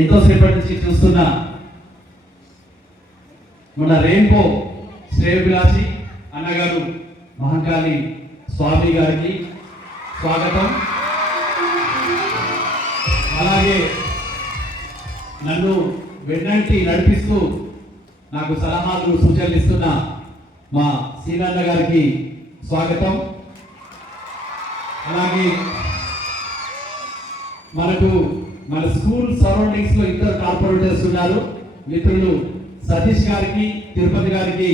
ఎంతో సేపటి నుంచి చూస్తున్న మన రెయిన్బో శ్రేయోభిలాషి అన్నగారు మహంకాళి స్వామి గారికి స్వాగతం. అలాగే నన్ను వెన్నంటి నడిపిస్తూ నాకు సలహాలు సూచనలు ఇస్తున్న మా సీనన్న గారికి స్వాగతం. అలాగే మనకు మన స్కూల్ సరౌండింగ్స్ లో ఇద్దరు కార్పొరేటర్స్ ఉన్నారు. మిత్రులు సతీష్ గారికి తిరుపతి గారికి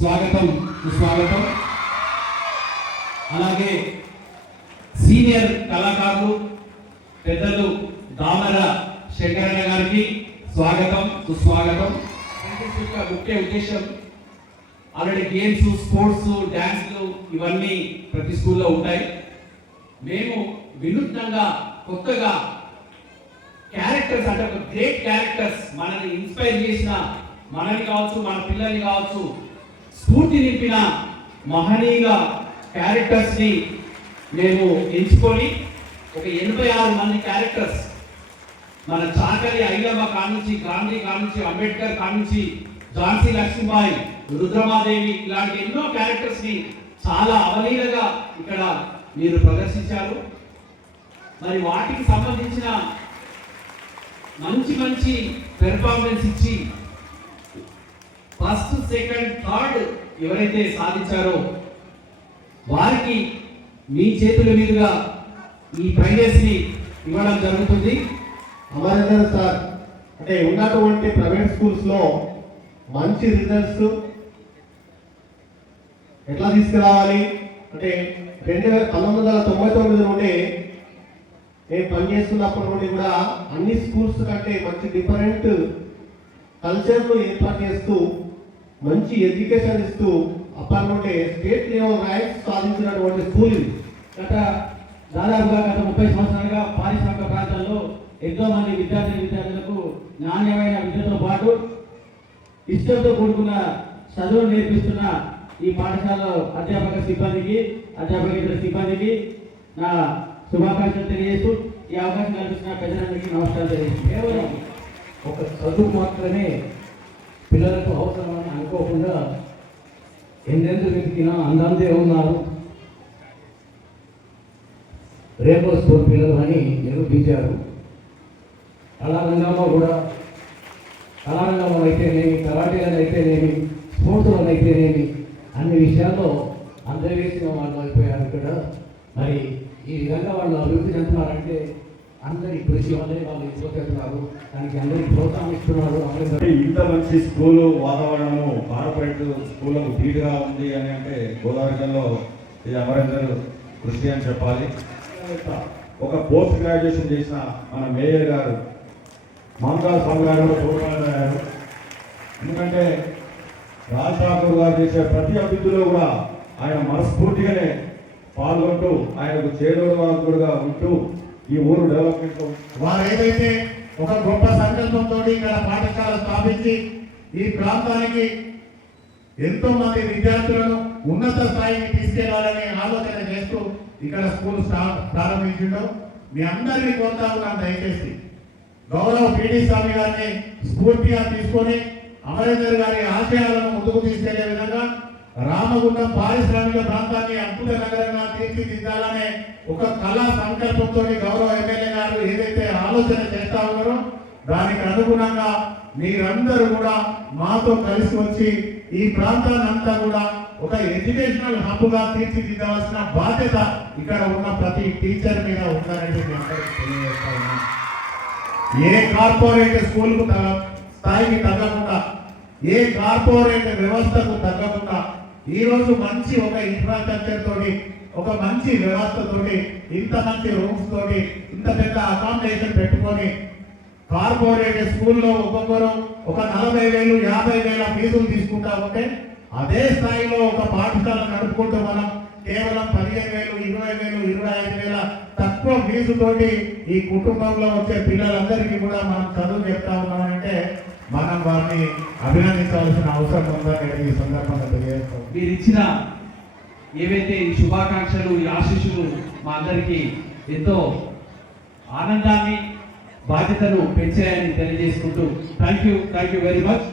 స్వాగతం సుస్వాగతం. అలాగే సీనియర్ కళాకారులు పెద్దలు దామర శంకరన్న గారికి స్వాగతం సుస్వాగతం. ముఖ్య ఉద్దేశం ఆల్రెడీ గేమ్స్ స్పోర్ట్స్ డ్యాన్స్లు ఇవన్నీ ప్రతి స్కూల్లో ఉంటాయి. మేము వినూత్నంగా కొత్తగా క్యారెక్టర్స్ అంటే ఒక గ్రేట్ క్యారెక్టర్స్ మనల్ని ఇన్స్పైర్ చేసిన మనని కావచ్చు మన పిల్లల్ని కావచ్చు స్ఫూర్తి నింపిన మహనీయ క్యారెక్టర్స్ ని మేము ఎంచుకొని ఒక 86 మంది క్యారెక్టర్స్ మన చాకలి ఐలమ్మ కానుంచి గాంధీ కానుంచి అంబేద్కర్ కానుంచి ఝాన్సీ లక్ష్మీబాయి రుద్రమాదేవి ఇలాంటి ఎన్నో క్యారెక్టర్స్ ని చాలా అవలీలగా ఇక్కడ మీరు ప్రదర్శించారు. మరి వాటికి సంబంధించిన మంచి మంచి పెర్ఫార్మెన్స్ ఇచ్చి ఫస్ట్ సెకండ్ థర్డ్ ఎవరైతే సాధించారో వారికి మీ చేతుల మీదుగా ఈ ప్రైజెస్ ని ఇవ్వడం జరుగుతుంది. అమరేందర్ సార్ అంటే ఉన్నటువంటి ప్రైవేట్ స్కూల్స్ లో మంచి రిజల్ట్స్ ఎట్లా తీసుకురావాలి అంటే 1999 నుండి నేను పనిచేస్తున్నప్పటి నుండి కూడా అన్ని స్కూల్స్ కంటే మంచి డిఫరెంట్ కల్చర్ను ఏర్పాటు చేస్తూ మంచి ఎడ్యుకేషన్ ఇస్తూ అప్పటి నుండి స్టేట్ లెవెల్ ర్యాంక్స్ సాధించినటువంటి స్కూల్ ఇది. దాదాపుగా గత 30 సంవత్సరాలుగా పారిశ్రామిక ప్రాంతాల్లో ఎంతో మంది విద్యార్థులకు నాణ్యమైన విద్యతో పాటు ఇష్టంతో కూడుకున్న చదువులు నేర్పిస్తున్న ఈ పాఠశాల అధ్యాపక సిబ్బందికి అధ్యాపకేతర సిబ్బందికి నా శుభాకాంక్షలు తెలియజేస్తూ ఈ అవకాశం కల్పించిన పెద్దలందరికీ నమస్కారం తెలియజేస్తూ కేవలం ఒక చదువు మాత్రమే పిల్లలకు అవసరమని అనుకోకుండా ఎందెందు వెతికినా అందందే ఉన్నారు రెయిన్బో స్కూల్ పిల్లలు అని నిరూపించారు. కళారంగంలో కూడా కళారంగంలో అయితేనేమి కరాటేలను అయితేనేమి స్పోర్ట్స్లో అయితేనేమి అన్ని విషయాల్లో అందరివేసిన వాళ్ళు అయిపోయారు ఇక్కడ. మరి ఈ విధంగా వాళ్ళు అభివృద్ధి చెందుతున్నారంటే అందరి కృషి వల్లే వాళ్ళు ఇచ్చిపోతున్నారు. దానికి అందరికి ప్రోత్సాహం ఇస్తున్నారు. ఇంత మంచి స్కూలు వాతావరణము కార్పొరేట్ స్కూళ్ళకు ధీటుగా ఉంది అని అంటే గోదావరి జిల్లాలో ఇది అమరేందర్ కృషి అని చెప్పాలి. ఒక పోస్ట్ గ్రాడ్యుయేషన్ చేసిన మన మేయర్ గారు మమతా స్వామి గారు కూడా తోడ్పడారు. ఎందుకంటే రాజ్ ఠాకూర్ గారు చేసే ప్రతి అభివృద్ధిలో కూడా ఆయన మనస్ఫూర్తిగానే పాల్గొంటూ ఆయనకు చేదోడుగా ఉంటూ ఈ ఊరు డెవలప్మెంట్ వారు ఏదైతే ఒక గొప్ప సంకల్పంతో ఇక్కడ పాఠశాల స్థాపించి ఈ ప్రాంతానికి ఎంతో మంది విద్యార్థులను ఉన్నత స్థాయికి తీసుకెళ్లాలనే ఆలోచన చేస్తూ ఇక్కడ స్కూల్ ప్రారంభించడం మీ అందరినీ కోరుతా ఉన్నాను. దయచేసి గౌరవ పిడి స్వామి గారిని స్ఫూర్తిగా తీసుకొని అమరేందర్ గారి ఆశయాలను ముందుకు తీసుకెళ్లే విధంగా రామగుండం పారిశ్రామిక ప్రాంతాన్ని అద్భుత నగరంగా తీర్చిదిద్దాలనే ఒక కళా సంకల్పంతో గౌరవ ఎమ్మెల్యే గారు ఏదైతే ఆలోచన చేస్తా ఉన్నారో దానికి అనుగుణంగా మీరందరూ కూడా మాతో కలిసి వచ్చి ఈ ప్రాంతాన్ని అంతా కూడా ఒక ఎడ్యుకేషనల్ హబ్ గా తీర్చిదిద్దవలసిన బాధ్యత ఇక్కడ ఉన్న ప్రతి టీచర్ మీద ఉందని మీ అందరికీ తెలియజేస్తా ఉన్నాను. ఏ కార్పొరేట్ స్కూల్కు స్థాయికి తగ్గకుండా, ఏ కార్పొరేట్ వ్యవస్థకు తగ్గకుండా ఈ రోజు మంచి ఒక ఇన్ఫ్రాస్ట్రక్చర్ తోటి, ఒక మంచి వ్యవస్థతోటి, ఇంత మంచి రూమ్స్ తోటి, ఇంత పెద్ద అకామిడేషన్ పెట్టుకొని కార్పొరేట్ స్కూల్లో ఒక్కొక్కరు ఒక 40,000, 50,000 ఫీజులు తీసుకుంటా ఉంటే అదే స్థాయిలో ఒక పాఠశాల నడుపుకుంటూ మనం కేవలం 15,000, 20,000, 25,000 తక్కువ ఫీజుతోటి ఈ కుటుంబంలో వచ్చే పిల్లలందరికీ కూడా మనం చదువు చెప్తా ఉన్నామంటే మనం వారిని అభినందించాల్సిన అవసరం ఉందని ఈ సందర్భంగా తెలియజేస్తాం. మీరు ఇచ్చిన ఏవైతే ఈ శుభాకాంక్షలు, ఈ ఆశీస్సులు మా అందరికీ ఎంతో ఆనందాన్ని, బాధ్యతను పెంచాయని తెలియజేసుకుంటూ థ్యాంక్ యూ వెరీ మచ్.